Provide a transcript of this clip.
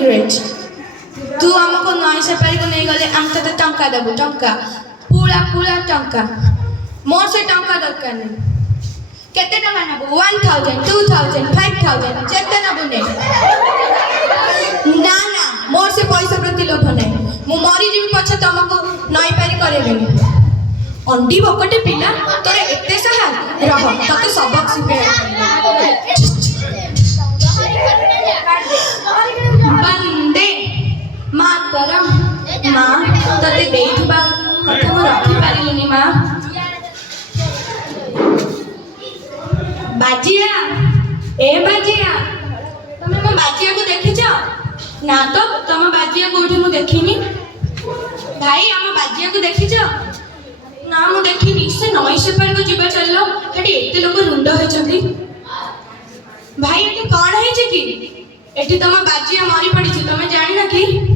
इंग्रेज तू आमको नई सेपारी को नहीं गले आम तते टंका देबू टंका पूरा पूरा टंका मोर से टंका दरकार नहीं केते टंका नबू 1000 2000 5000 जेते नबू ने ना ना मोर से पैसा प्रति लोभ नहीं मु मरी जीव पछे तुमको नई पारी करेबेनी अंडी बकटे पिला तोरे एते सहा रह तते सबक सिखे वंदे मातरम मां तते देइबा कथा मु रखि पारिलिनी मां बाजिया ए बाजिया तमे मो बाजिया को देखिछ ना तो तम बाजिया कोठी मु देखिनी भाई हम बाजिया को देखिछ ना मु देखिनी से नई सेपारी को जीवा चललो हेटी एते लोक रुंड होइछथि भाई एटी कोन है कि एटी तम बाजिया मरी पड़ी छी तमे जानि ना कि